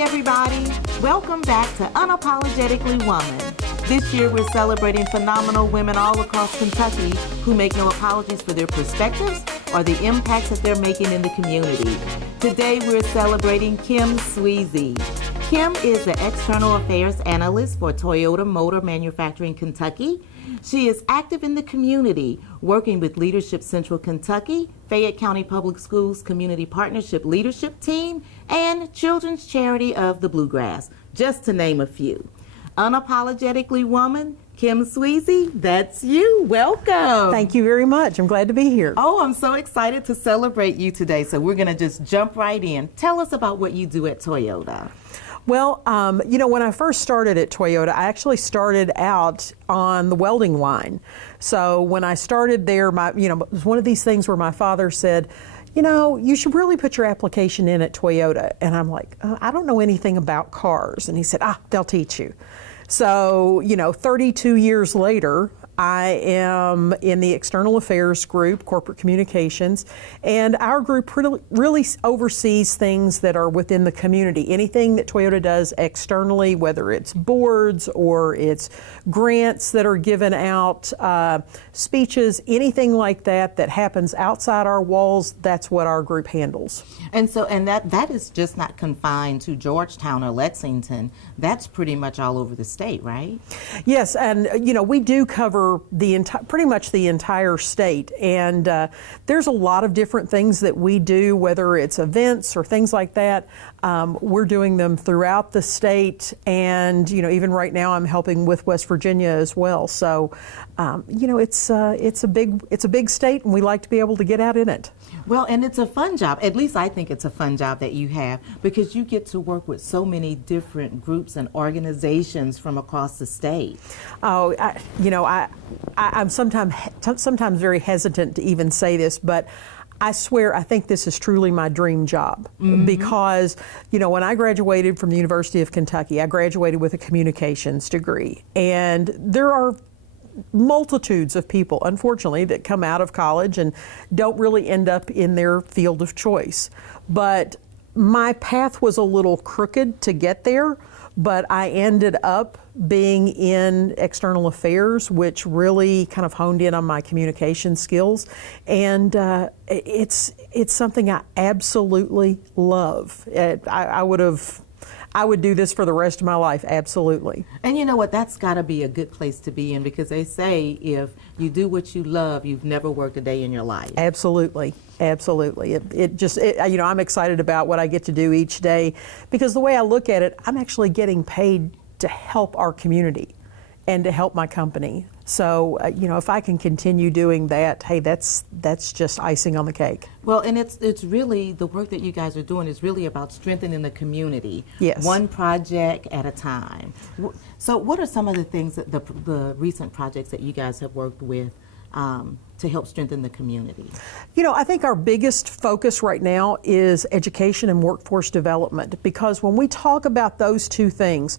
everybody. Welcome back to Unapologetically Woman. This year we're celebrating phenomenal women all across Kentucky who make no apologies for their perspectives or the impacts that they're making in the community. Today we're celebrating Kim Sweezy. Kim is the External Affairs Analyst for Toyota Motor Manufacturing Kentucky. She is active in the community, working with Leadership Central Kentucky, Fayette County Public Schools Community Partnership Leadership Team, and Children's Charity of the Bluegrass, just to name a few. Unapologetically Woman, Kim Sweezy, that's you. Welcome. Thank you very much. I'm glad to be here. Oh, I'm so excited to celebrate you today, so we're going to just jump right in. Tell us about what you do at Toyota. Well, when I first started at Toyota, I actually started out on the welding line. So when I started there, it was one of these things where my father said, you should really put your application in at Toyota. And I'm like, I don't know anything about cars. And he said, they'll teach you. So, 32 years later, I am in the External Affairs group, Corporate Communications, and our group really oversees things that are within the community. Anything that Toyota does externally, whether it's boards or it's grants that are given out, speeches, anything like that happens outside our walls, that's what our group handles. And that is just not confined to Georgetown or Lexington. That's pretty much all over the state, right? Yes, and we do cover pretty much the entire state, and there's a lot of different things that we do, whether it's events or things like that. We're doing them throughout the state, and even right now I'm helping with West Virginia as well. So it's a big state, and we like to be able to get out in it. Well, and it's a fun job. At least I think it's a fun job that you have, because you get to work with so many different groups and organizations from across the state. Oh, I'm sometimes very hesitant to even say this, but I swear I think this is truly my dream job. Mm-hmm. Because, when I graduated from the University of Kentucky, I graduated with a communications degree. And there are multitudes of people, unfortunately, that come out of college and don't really end up in their field of choice. But my path was a little crooked to get there, but I ended up being in external affairs, which really kind of honed in on my communication skills. And it's something I absolutely love. I would do this for the rest of my life, absolutely. And you know what? That's got to be a good place to be in, because they say if you do what you love, you've never worked a day in your life. Absolutely, absolutely. I'm excited about what I get to do each day, because the way I look at it, I'm actually getting paid to help our community and to help my company. So, if I can continue doing that, hey, that's just icing on the cake. Well, and it's really, the work that you guys are doing is really about strengthening the community. Yes. One project at a time. So what are some of the things that the recent projects that you guys have worked with to help strengthen the community? I think our biggest focus right now is education and workforce development, because when we talk about those two things,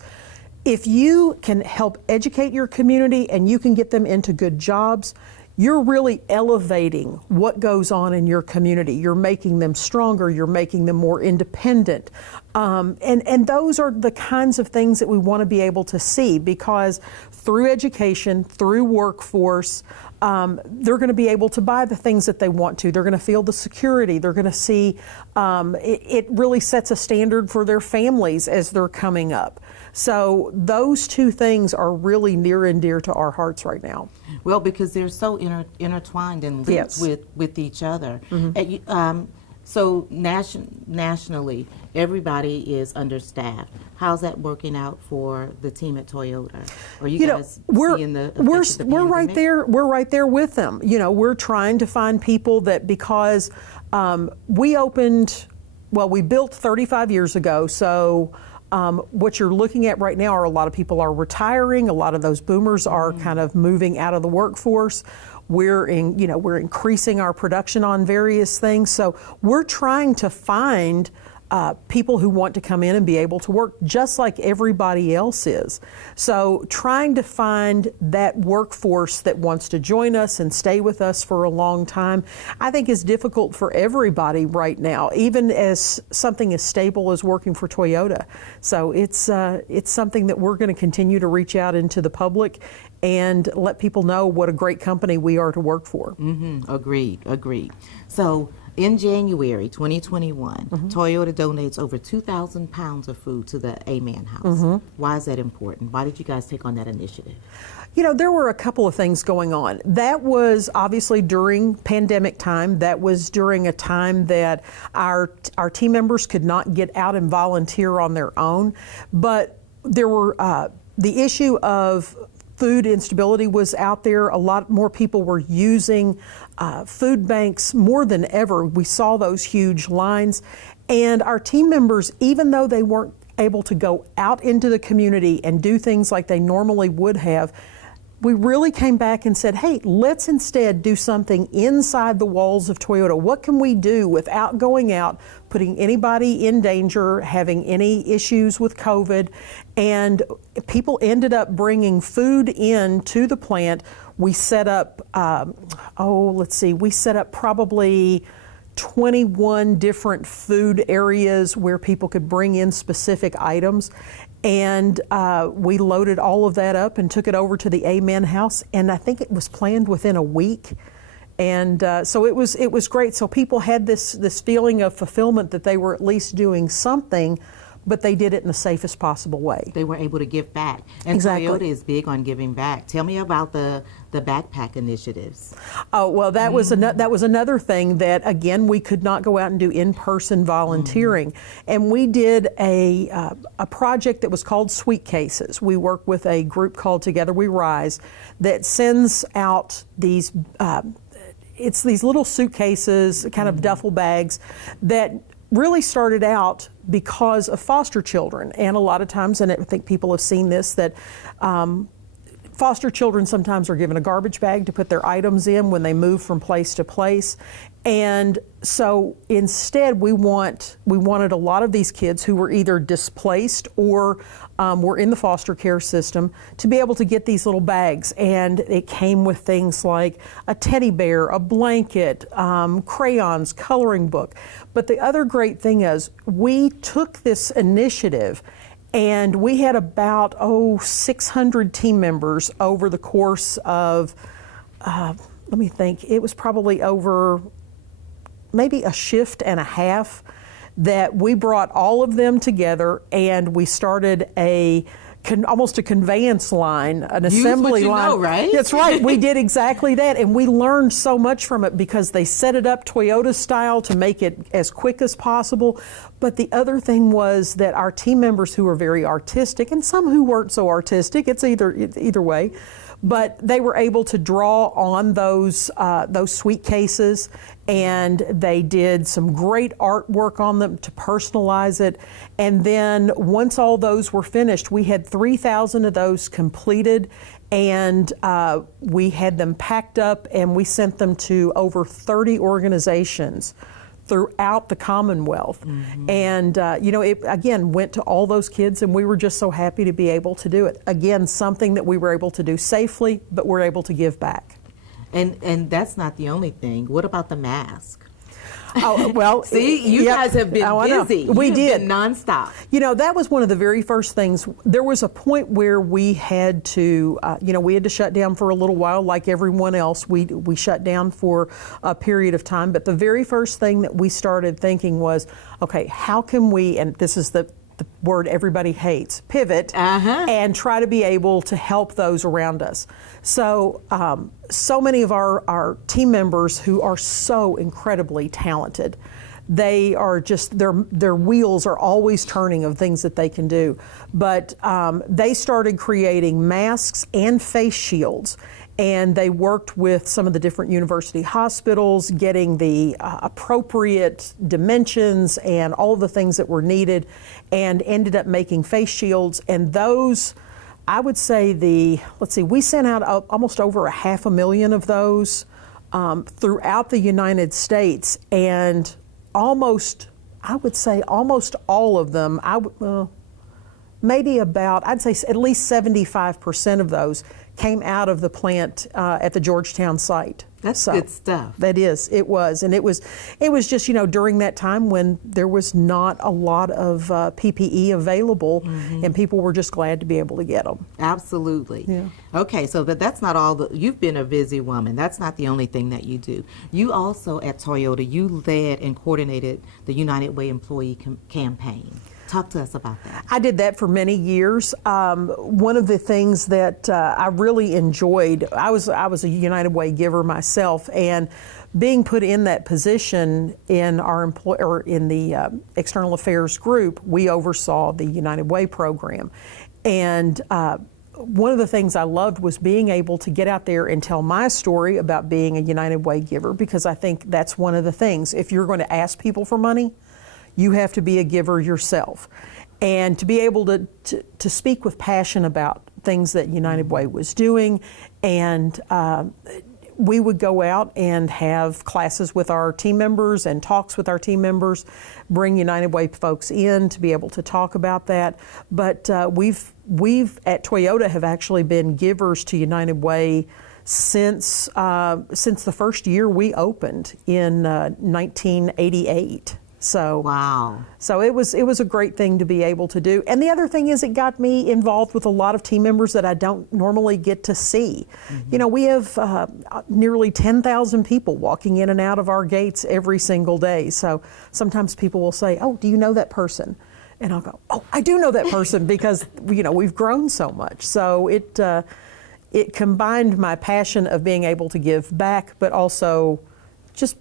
if you can help educate your community and you can get them into good jobs, you're really elevating what goes on in your community. You're making them stronger, you're making them more independent. And those are the kinds of things that we want to be able to see, because through education, through workforce, they're going to be able to buy the things that they want to. They're going to feel the security. They're going to see it really sets a standard for their families as they're coming up. So those two things are really near and dear to our hearts right now. Well, because they're so intertwined and linked Yes. with each other. Mm-hmm. So nationally, everybody is understaffed. How's that working out for the team at Toyota? Are you guys seeing the effects of the we're right pandemic? there. We're right there with them. We're trying to find people that, because we built 35 years ago, so. What you're looking at right now are a lot of people are retiring. A lot of those boomers are kind of moving out of the workforce. We're increasing our production on various things. So we're trying to find people who want to come in and be able to work just like everybody else is. So trying to find that workforce that wants to join us and stay with us for a long time, I think is difficult for everybody right now, even as something as stable as working for Toyota. So it's something that we're going to continue to reach out into the public and let people know what a great company we are to work for. Agreed. So in January 2021, Toyota donates over 2,000 pounds of food to the Amen House. Why is that important? Why did you guys take on that initiative? You know, there were a couple of things going on. That was obviously during pandemic time. That was during a time that our team members could not get out and volunteer on their own. But there were the issue of food instability was out there. A lot more people were using food banks more than ever. We saw those huge lines. And our team members, even though they weren't able to go out into the community and do things like they normally would have, we really came back and said, hey, let's instead do something inside the walls of Toyota. What can we do without going out, putting anybody in danger, having any issues with COVID? And people ended up bringing food in to the plant. We set up, we set up probably 21 different food areas where people could bring in specific items. And we loaded all of that up and took it over to the Amen House, and I think it was planned within a week. And so it was great. So people had this feeling of fulfillment that they were at least doing something, but they did it in the safest possible way. They were able to give back. And exactly. Toyota is big on giving back. Tell me about the backpack initiatives. Oh, well, that was another thing that, again, we could not go out and do in-person volunteering. And we did a project that was called Sweet Cases. We work with a group called Together We Rise that sends out these it's these little suitcases, kind of duffel bags, that really started out because of foster children. And a lot of times, and I think people have seen this, that foster children sometimes are given a garbage bag to put their items in when they move from place to place. And so instead we wanted a lot of these kids who were either displaced or were in the foster care system to be able to get these little bags. And it came with things like a teddy bear, a blanket, crayons, coloring book. But the other great thing is we took this initiative and we had about 600 team members over the course of, let me think, it was probably over maybe a shift and a half that we brought all of them together, and we started almost a conveyance line, an assembly line. Know, right? That's right. We did exactly that, and we learned so much from it because they set it up Toyota style to make it as quick as possible. But the other thing was that our team members who were very artistic, and some who weren't so artistic, it's either way, but they were able to draw on those sweet cases, and they did some great artwork on them to personalize it. And then once all those were finished, we had 3,000 of those completed, and we had them packed up, and we sent them to over 30 organizations throughout the Commonwealth. And it again went to all those kids, and we were just so happy to be able to do it. Again, something that we were able to do safely, but we're able to give back. And that's not the only thing. What about the mask? Oh, well, see, you guys have been busy. We did nonstop. That was one of the very first things. There was a point where we had to, we had to shut down for a little while, like everyone else. We shut down for a period of time. But the very first thing that we started thinking was, okay, how can we? And this is the word everybody hates, pivot, and try to be able to help those around us. So, so many of our team members who are so incredibly talented, they are just, their wheels are always turning of things that they can do. But they started creating masks and face shields. And they worked with some of the different university hospitals, getting the appropriate dimensions and all of the things that were needed, and ended up making face shields. And those, I would say we sent out almost over 500,000 of those throughout the United States, and almost I would say almost all of them, maybe about, I'd say at least 75% of those came out of the plant at the Georgetown site. That's good stuff. That is, it was. And it was just, during that time when there was not a lot of PPE available, and people were just glad to be able to get them. Absolutely. Yeah. Okay, so that's not all. You've been a busy woman. That's not the only thing that you do. You also, at Toyota, you led and coordinated the United Way employee campaign. Talk to us about that. I did that for many years. One of the things that I really enjoyed, I was a United Way giver myself, and being put in that position in our in the external affairs group, we oversaw the United Way program, and one of the things I loved was being able to get out there and tell my story about being a United Way giver, because I think that's one of the things. If you're going to ask people for money, you have to be a giver yourself, and to be able to speak with passion about things that United Way was doing. And we would go out and have classes with our team members and talks with our team members, bring United Way folks in to be able to talk about that. But we've at Toyota have actually been givers to United Way since the first year we opened in 1988. So wow. So it was a great thing to be able to do. And the other thing is, it got me involved with a lot of team members that I don't normally get to see. We have nearly 10,000 people walking in and out of our gates every single day. So sometimes people will say, "Oh, do you know that person?" And I'll go, "Oh, I do know that person," because we've grown so much. So it combined my passion of being able to give back, but also just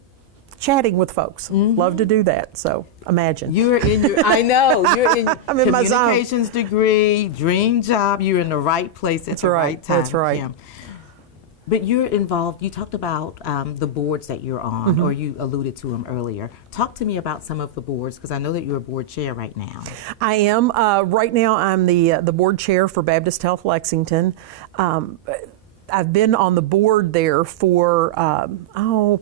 chatting with folks. Love to do that. So imagine. You're in your, I know, you're in I'm in my zone. Communications degree, dream job. You're in the right place at the right time. That's right. Kim. But you're involved, you talked about the boards that you're on, or you alluded to them earlier. Talk to me about some of the boards, because I know that you're a board chair right now. I am. Right now I'm the board chair for Baptist Health Lexington. I've been on the board there for,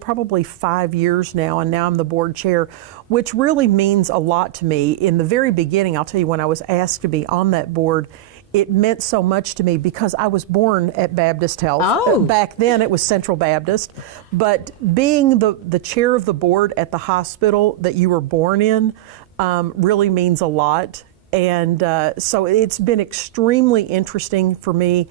probably 5 years now, and now I'm the board chair, which really means a lot to me. In the very beginning, I'll tell you, when I was asked to be on that board, it meant so much to me because I was born at Baptist Health. Oh. Back then it was Central Baptist, but being the chair of the board at the hospital that you were born in really means a lot. And so it's been extremely interesting for me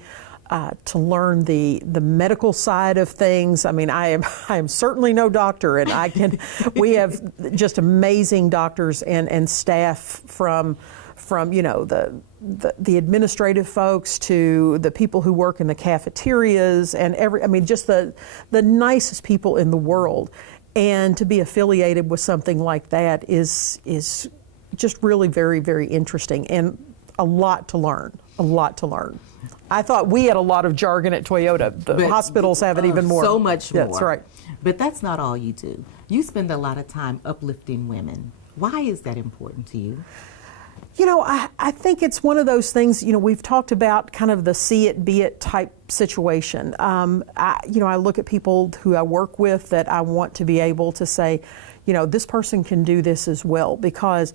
to learn the medical side of things. I mean, I am certainly no doctor, and we have just amazing doctors and staff from the administrative folks to the people who work in the cafeterias and just the nicest people in the world. And to be affiliated with something like that is just really very, very interesting, and a lot to learn. I thought we had a lot of jargon at Toyota. The hospitals have it even more. So much more. That's right. But that's not all you do. You spend a lot of time uplifting women. Why is that important to you? I think it's one of those things, we've talked about kind of the see it, be it type situation. I look at people who I work with that I want to be able to say, this person can do this as well, because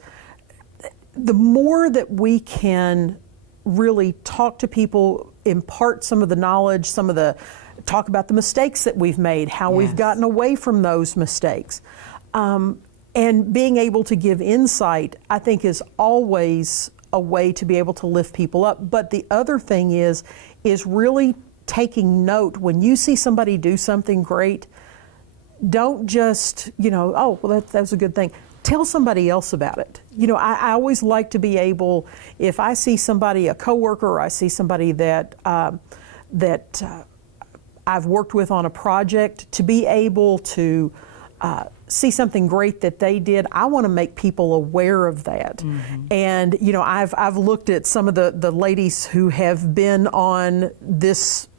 the more that we can really talk to people, impart some of the knowledge, talk about the mistakes that we've made, how we've gotten away from those mistakes. And being able to give insight, I think, is always a way to be able to lift people up. But the other thing is really taking note. When you see somebody do something great, don't just, oh, well, that was a good thing. Tell somebody else about it. I always like to be able, if I see somebody, a coworker, or I see somebody that I've worked with on a project, to be able to see something great that they did, I want to make people aware of that. And I've looked at some of the ladies who have been on this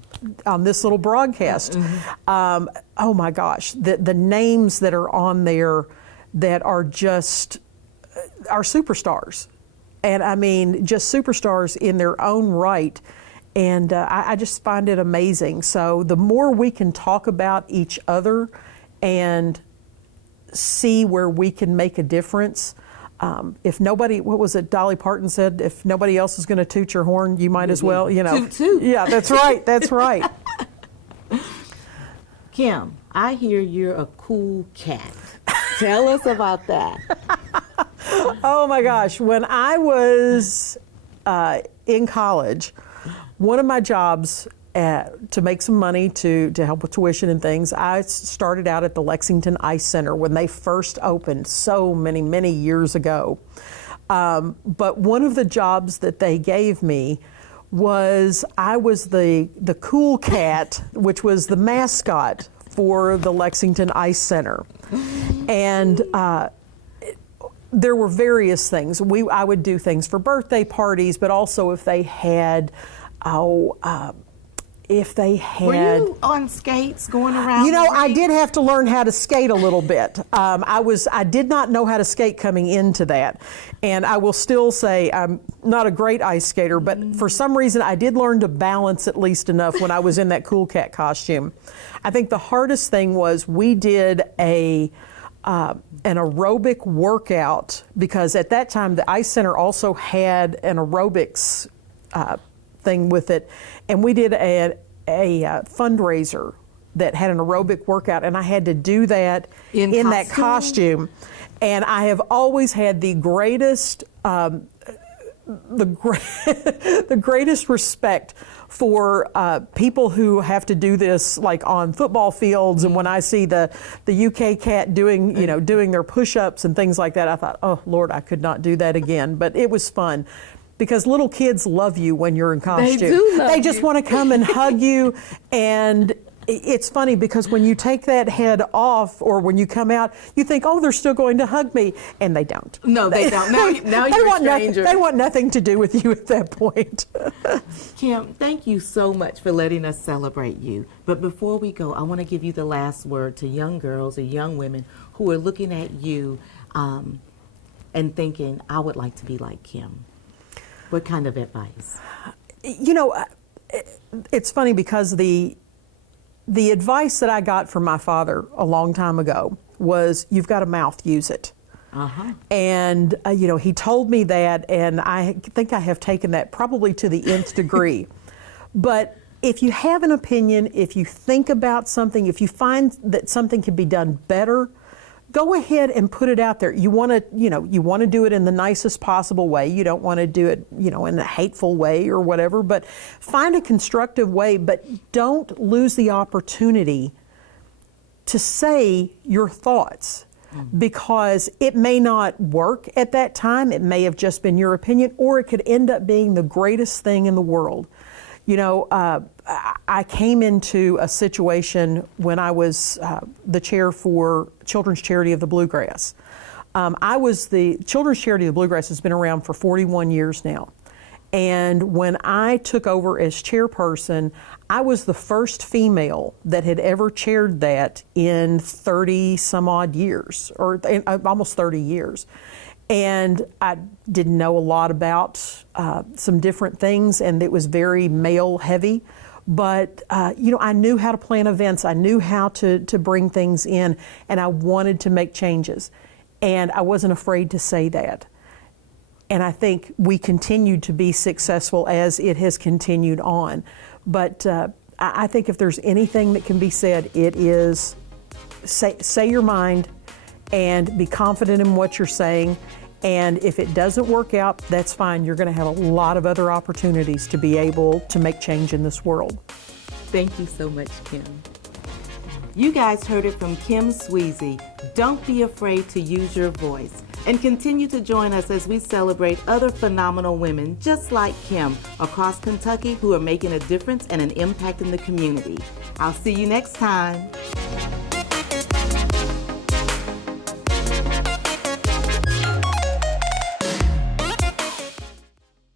little broadcast. Oh my gosh, the names that are on there that are just are superstars, and I mean just superstars in their own right. And I just find it amazing. So the more we can talk about each other and see where we can make a difference, if nobody, what was it, Dolly Parton said, if nobody else is going to toot your horn, you might as well, Toot, toot. Yeah, that's right, that's right. Kim, I hear you're a cool cat. Tell us about that. Oh my gosh, when I was in college, one of my jobs to make some money to help with tuition and things, I started out at the Lexington Ice Center when they first opened so many years ago. But one of the jobs that they gave me was I was the cool cat, which was the mascot for the Lexington Ice Center. And there were various things. I would do things for birthday parties, but also if they had, Were you on skates going around? You know, the I ring? did have to learn how to skate a little bit. I did not know how to skate coming into that. And I will still say I'm not a great ice skater, but for some reason I did learn to balance at least enough when I was in that cool cat costume. I think the hardest thing was we did an aerobic workout, because at that time the Ice Center also had an aerobics thing with it, and we did a fundraiser that had an aerobic workout, and I had to do that in that costume. And I have always had the greatest the greatest respect for people who have to do this, like on football fields. And when I see the UK cat doing their push-ups and things like that, I thought, oh Lord, I could not do that again. But it was fun, because little kids love you when you're in costume. They do love They just you. want to come and hug you. And it's funny because when you take that head off, or when you come out, you think, oh, they're still going to hug me, and they don't. No, they don't. Now They you're a want nothing, stranger. they want nothing to do with you at that point. Kim, thank you so much for letting us celebrate you. But before we go, I want to give you the last word to young girls or young women who are looking at you and thinking, I would like to be like Kim. What kind of advice? You know, it's funny because the advice that I got from my father a long time ago was, you've got a mouth, use it. And, he told me that, and I think I have taken that probably to the nth degree. But if you have an opinion, if you think about something, if you find that something can be done better, go ahead and put it out there. You want to do it in the nicest possible way. You don't want to do it, in a hateful way or whatever, but find a constructive way, but don't lose the opportunity to say your thoughts, because it may not work at that time. It may have just been your opinion, or it could end up being the greatest thing in the world. I came into a situation when I was the chair for Children's Charity of the Bluegrass. The Children's Charity of the Bluegrass has been around for 41 years now. And when I took over as chairperson, I was the first female that had ever chaired that in 30 some odd years, or almost 30 years. And I didn't know a lot about some different things, and it was very male heavy. But, I knew how to plan events. I knew how to bring things in, and I wanted to make changes. And I wasn't afraid to say that. And I think we continued to be successful as it has continued on. But I think if there's anything that can be said, it is say your mind and be confident in what you're saying. And if it doesn't work out, that's fine. You're going to have a lot of other opportunities to be able to make change in this world. Thank you so much, Kim. You guys heard it from Kim Sweezy. Don't be afraid to use your voice. And continue to join us as we celebrate other phenomenal women just like Kim across Kentucky who are making a difference and an impact in the community. I'll see you next time.